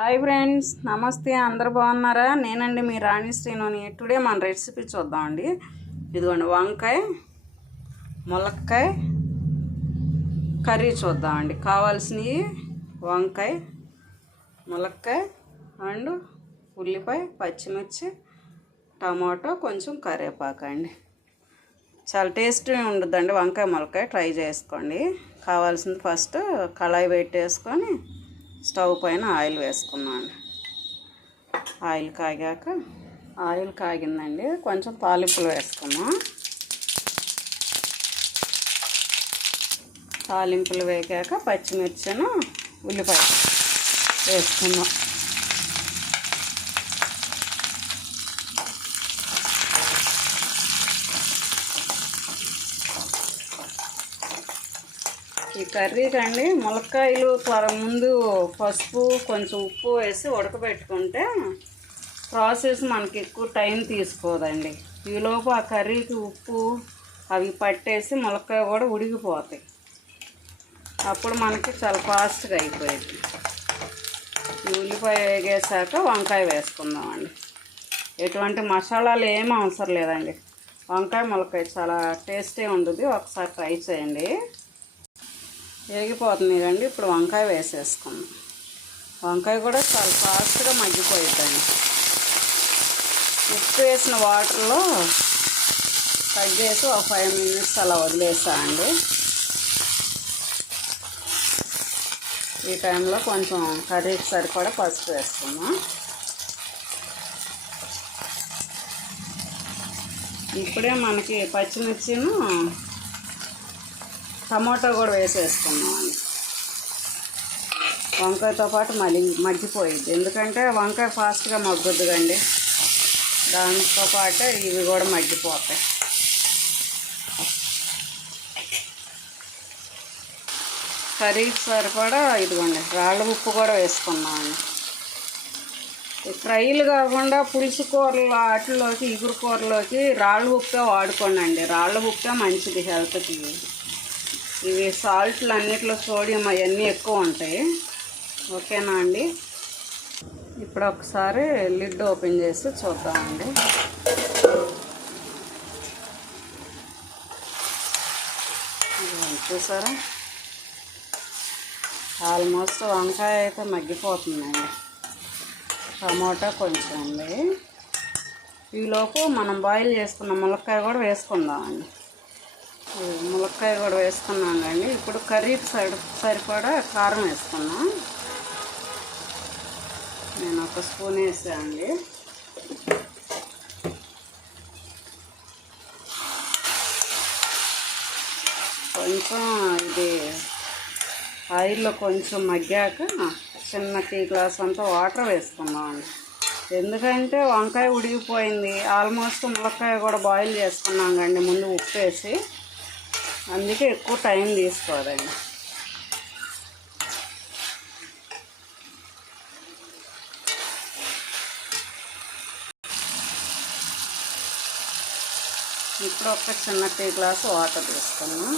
Hi friends, నమస్తే. అందరు బాగున్నారా? నేనండి మీ రాణి శ్రీనుని. టుడే మన రెసిపీ చూద్దామండి. ఇదిగోండి, వంకాయ ములక్కాయ కర్రీ చూద్దామండి. కావాల్సినవి వంకాయ, ములక్కాయ అండ్ ఉల్లిపాయ, పచ్చిమిర్చి, టమాటో, కొంచెం కరివేపాకు అండి. చాలా టేస్టీ ఉంటుందండి వంకాయ ములక్కాయ. ట్రై చేసుకోండి. కావాల్సింది ఫస్ట్ కళాయి పెట్టేసుకొని స్టవ్ పైన ఆయిల్ వేసుకున్నాను. ఆయిల్ కాగిందండి. కొంచెం తాలింపులు వేసుకున్నాం. తాలింపులు వేగాక పచ్చిమిర్చిను ఉల్లిపాయ వేసుకున్నాం. ఈ కర్రీకి అండి ములక్కాయలు ముందు పసుపు కొంచెం ఉప్పు వేసి ఉడకబెట్టుకుంటే ప్రాసెస్ మనకి ఎక్కువ టైం తీసుకోదండి. ఈలోపు ఆ కర్రీకి ఉప్పు అవి పట్టేసి ములక్కాయ కూడా ఉడికిపోతాయి. అప్పుడు మనకి చాలా ఫాస్ట్గా అయిపోయింది. ఈ ఉల్లిపాయ వేగేసాక వంకాయ వేసుకుందామండి. ఎటువంటి మసాలాలు ఏమీ అవసరం లేదండి. వంకాయ ములక్కాయ చాలా టేస్టీ ఉంటుంది. ఒకసారి ట్రై చేయండి. వేగిపోతుంది కండి. ఇప్పుడు వంకాయ వేసేసుకుందాం. వంకాయ కూడా చాలా ఫాస్ట్గా మగ్గిపోయిద్దండి. ఉప్పు వేసిన వాటర్లో కట్ చేసి ఒక 5 minutes అలా వదిలేసామండి. ఈ టైంలో కొంచెం కర్రీకి సరిపడా పసుపు వేసుకుందాం. ఇప్పుడే మనకి పచ్చిమిర్చిను టమాటో కూడా వేసేసుకున్నామండి. వంకాయతో పాటు మళ్ళీ మగ్గిపోయింది. ఎందుకంటే వంకాయ ఫాస్ట్గా మగ్గుద్ది కండి. దాంతో పాటు ఇవి కూడా మగ్గిపోతాయి. కర్రీకి సరిపడా ఇదిగోండి రాళ్ళ ఉప్పు కూడా వేసుకున్నామండి. ఫ్రైలు కాకుండా పులుసు కూరలు వాటిలోకి ఇగురు కూరలోకి రాళ్ళ ఉప్పే వాడుకోండి. రాళ్ళ ఉప్పే మంచిది హెల్త్కి. ఇవి సాల్ట్లు అన్నిట్లో సోడియం అవన్నీ ఎక్కువ ఉంటాయి. ఓకేనా అండి? ఇప్పుడు ఒకసారి లిడ్ ఓపెన్ చేసి చూద్దామండి. చూసారా, ఆల్మోస్ట్ వంకాయ అయితే మగ్గిపోతుందండి. టమాటా కొంచెం ఉంది. ఈలోపు మనం బాయిల్ చేసుకున్న ములక్కాయ కూడా వేసుకుందామండి. ములక్కాయ కూడా వేసుకున్నాం అండి. ఇప్పుడు కర్రీకి సరిపడా కారం వేసుకున్నాం. నేను 1 స్పూన్ వేసానండి. కొంచెం ఇది ఆయిల్లో కొంచెం మగ్గాక చిన్న టీ గ్లాస్ అంతా వాటర్ వేసుకున్నామండి. ఎందుకంటే వంకాయ ఉడికిపోయింది. ఆల్మోస్ట్ ములక్కాయ కూడా బాయిల్ చేసుకున్నాం కండి ముందు ఉప్పు వేసి. అందుకే ఎక్కువ టైం తీసుకోదండి. ఇప్పుడు ఒక చిన్న టీ గ్లాస్ వాటర్ తీసుకున్నాం.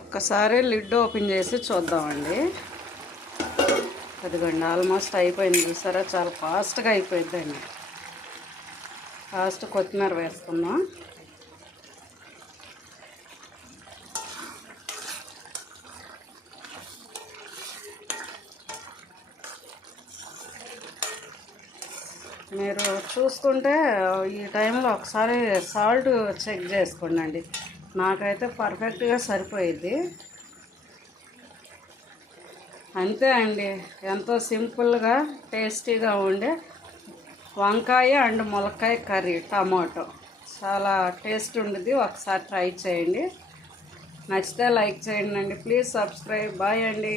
ఒక్కసారి లిడ్ ఓపెన్ చేసి చూద్దామండి. అదిగోండి, ఆల్మోస్ట్ అయిపోయింది. చూసారా, చాలా ఫాస్ట్గా అయిపోయిందండి. ఫాస్ట్ కొత్తిమీర వేసుకుందాం. మీరు చూసుకుంటే ఈ టైంలో ఒకసారి సాల్ట్ చెక్ చేసుకోండి. నాకైతే పర్ఫెక్ట్గా సరిపోయింది. అంతే అండి. ఎంతో సింపుల్గా టేస్టీగా ఉండే వంకాయ అండ్ ములక్కాయ కర్రీ టమాటో చాలా టేస్ట్ ఉంటుంది. ఒకసారి ట్రై చేయండి. నచ్చితే లైక్ చేయండి అండి. Please subscribe. బాయ్ అండి.